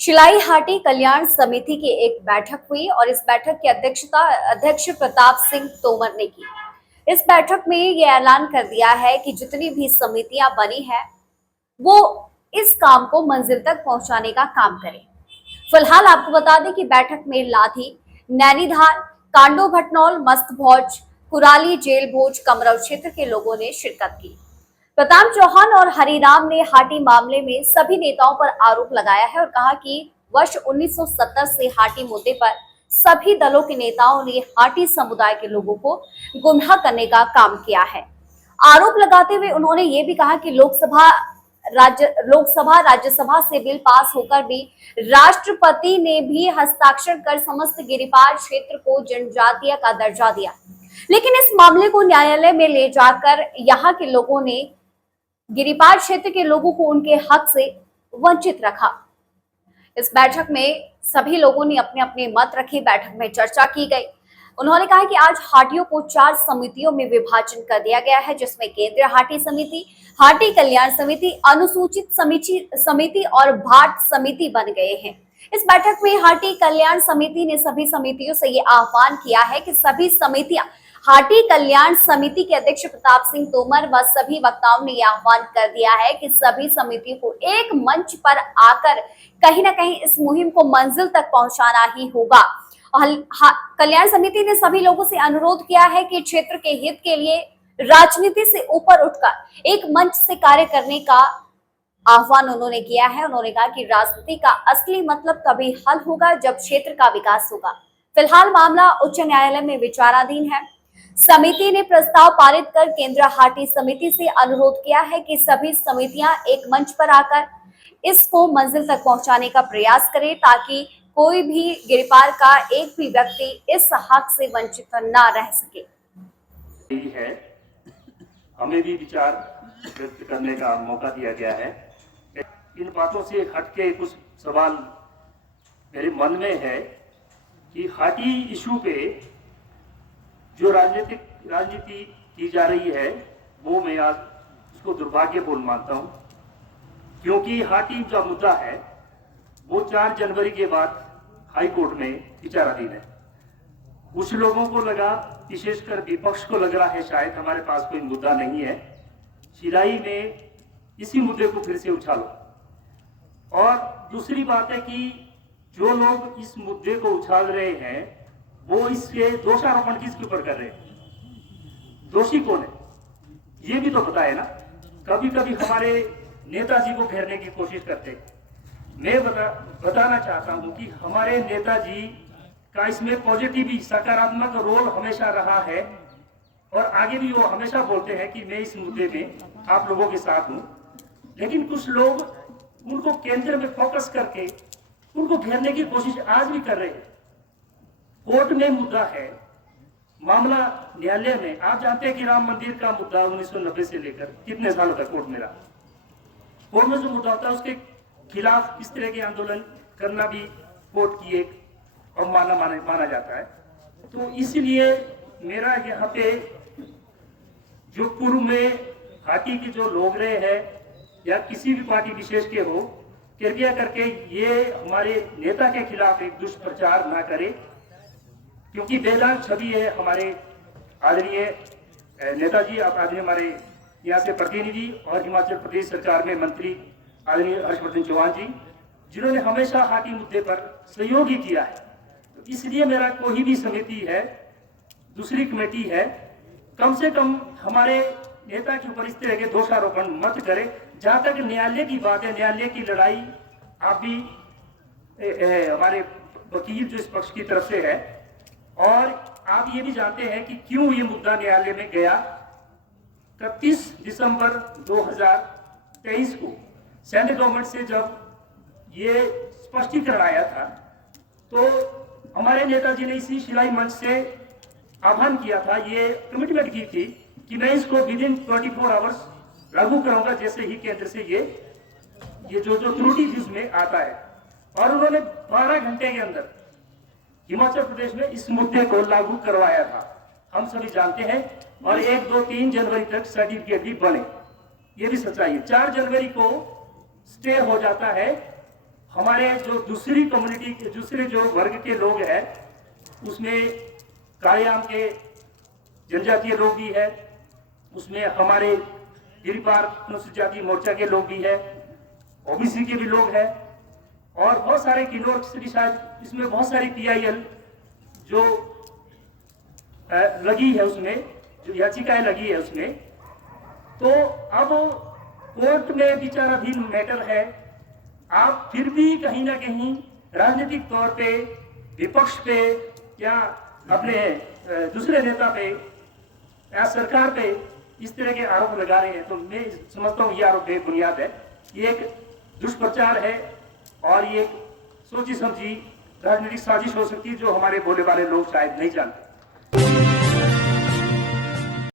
शिलाई हाटी कल्याण समिति की एक बैठक हुई और इस बैठक की अध्यक्षता अध्यक्ष प्रताप सिंह तोमर ने की। इस बैठक में ये ऐलान कर दिया है कि जितनी भी समितियां बनी है वो इस काम को मंजिल तक पहुंचाने का काम करें। फिलहाल आपको बता दें कि बैठक में लाठी, नैनीधार, कांडो भटनौल, मस्त भौज, कुराली, जेल भोज, कमरव क्षेत्र के लोगों ने शिरकत की। प्रताप चौहान और हरिराम ने हाटी मामले में सभी नेताओं पर आरोप लगाया है और कहा कि वर्ष 1970 से हाटी मुद्दे पर सभी दलों के नेताओं ने हाटी समुदाय के लोगों को गुमराह करने का काम किया है। आरोप लगाते हुए उन्होंने ये भी कहा कि लोकसभा राज्यसभा से बिल पास होकर भी राष्ट्रपति ने भी हस्ताक्षर कर समस्त गिरिपार क्षेत्र को जनजातीय का दर्जा दिया, लेकिन इस मामले को न्यायालय में ले जाकर यहाँ के लोगों ने गिरिपार क्षेत्र के लोगों को उनके हक से वंचित रखा। इस बैठक में सभी लोगों ने अपने अपने मत रखे। बैठक में चर्चा की गई। उन्होंने कहा कि आज हाटियों को 4 समितियों में विभाजन कर दिया गया है, जिसमें केंद्रीय हाटी समिति, हाटी कल्याण समिति, अनुसूचित समिति और भाट समिति बन गए हैं। इस बैठक में हाटी कल्याण समिति ने सभी समितियों से ये आह्वान किया है कि सभी समितियां हाटी कल्याण समिति के अध्यक्ष प्रताप सिंह तोमर व सभी वक्ताओं ने यह आह्वान कर दिया है कि सभी समितियों को एक मंच पर आकर कहीं ना कहीं इस मुहिम को मंजिल तक पहुंचाना ही होगा। कल्याण समिति ने सभी लोगों से अनुरोध किया है कि क्षेत्र के हित के लिए राजनीति से ऊपर उठकर एक मंच से कार्य करने का आह्वान उन्होंने किया है। उन्होंने कहा कि राजनीति का असली मतलब तभी हल होगा जब क्षेत्र का विकास होगा। फिलहाल मामला उच्च न्यायालय में विचाराधीन है। समिति ने प्रस्ताव पारित कर केंद्रीय हाटी समिति से अनुरोध किया है कि सभी समितियां एक मंच पर आकर इसको मंजिल तक पहुंचाने का प्रयास करें ताकि कोई भी गिरिपार का एक भी व्यक्ति इस हक से वंचित न रह सके। है, हमें भी विचार व्यक्त करने का मौका दिया गया है। इन बातों से हटके कुछ सवाल मेरे मन में है कि हाटी इशू पे जो राजनीति की जा रही है वो मैं आज उसको दुर्भाग्यपूर्ण मानता हूं, क्योंकि हाटी का मुद्दा है वो 4 जनवरी के बाद हाई कोर्ट में विचाराधीन है। कुछ लोगों को लगा, विशेषकर विपक्ष को लग रहा है शायद हमारे पास कोई मुद्दा नहीं है, शिलाई में इसी मुद्दे को फिर से उछालो। और दूसरी बात है कि जो लोग इस मुद्दे को उछाल रहे हैं वो इसके दोषारोपण किसके ऊपर कर रहे हैं, दोषी कौन है ये भी तो पता है ना। कभी कभी हमारे नेताजी को घेरने की कोशिश करते। मैं बताना चाहता हूं कि हमारे नेताजी का इसमें पॉजिटिव सकारात्मक रोल हमेशा रहा है और आगे भी वो हमेशा बोलते हैं कि मैं इस मुद्दे में आप लोगों के साथ हूं। लेकिन कुछ लोग उनको केंद्र में फोकस करके उनको घेरने की कोशिश आज भी कर रहे हैं। कोर्ट में मुद्दा है, मामला न्यायालय में। आप जानते हैं कि राम मंदिर का मुद्दा 1990 से लेकर कितने सालों तक कोर्ट में रहा। कोर्ट में जो मुद्दा होता है उसके खिलाफ इस तरह के आंदोलन करना भी कोर्ट की एक अवमानना माना जाता है। तो इसलिए मेरा यहाँ पे जो पूर्व में हाटी के जो लोग रहे हैं या किसी भी पार्टी विशेष के हो, कृपया करके ये हमारे नेता के खिलाफ एक दुष्प्रचार ना करे, क्योंकि बेदाग छवि है हमारे आदरणीय नेताजी, आदरणीय हमारे यहाँ से प्रतिनिधि और हिमाचल प्रदेश सरकार में मंत्री आदरणीय हर्षवर्धन चौहान जी, जिन्होंने हमेशा हाटी मुद्दे पर सहयोग ही किया है। तो इसलिए मेरा कोई भी समिति है, दूसरी कमेटी है, कम से कम हमारे नेता के ऊपर इस तरह के दोषारोपण मत करें। जहां तक न्यायालय की बात है, न्यायालय की लड़ाई आप भी हमारे वकील जो इस पक्ष की तरफ से है, और आप ये भी जानते हैं कि क्यों ये मुद्दा न्यायालय में गया। 31 दिसंबर 2023 को सेंट्रल गवर्नमेंट से जब ये स्पष्टीकरण आया था तो हमारे नेताजी ने इसी शिलाई मंच से आह्वान किया था, ये कमिटमेंट की थी कि मैं इसको विद इन 24 आवर्स लागू कराऊंगा जैसे ही केंद्र से ये जो त्रुटि जिसमें आता है। और उन्होंने 12 घंटे के अंदर हिमाचल प्रदेश में इस मुद्दे को लागू करवाया था, हम सभी जानते हैं। और 1, 2, 3 जनवरी तक सर्टिफिकेट भी बने, ये भी सच्चाई है। 4 जनवरी को स्टे हो जाता है हमारे जो दूसरी कम्युनिटी के दूसरे जो वर्ग के लोग हैं उसमें कायम के जनजातीय लोग भी है, उसमें हमारे गिरिपार अनुसूचित जाति मोर्चा के लोग भी है, ओबीसी के भी लोग हैं और बहुत सारे किन्नौर से भी शायद इसमें बहुत सारी PIL जो लगी है, उसमें जो याचिकाएं लगी है उसमें। तो अब कोर्ट में विचाराधीन मैटर है। आप फिर भी कहीं ना कहीं राजनीतिक तौर पे विपक्ष पे या अपने दूसरे नेता पे या सरकार पे इस तरह के आरोप लगा रहे हैं, तो मैं समझता हूँ ये आरोप बेबुनियाद है। ये एक दुष्प्रचार है और ये एक सोची समझी राजनीतिक साजिश हो सकती है जो हमारे बोले वाले लोग शायद नहीं जानते।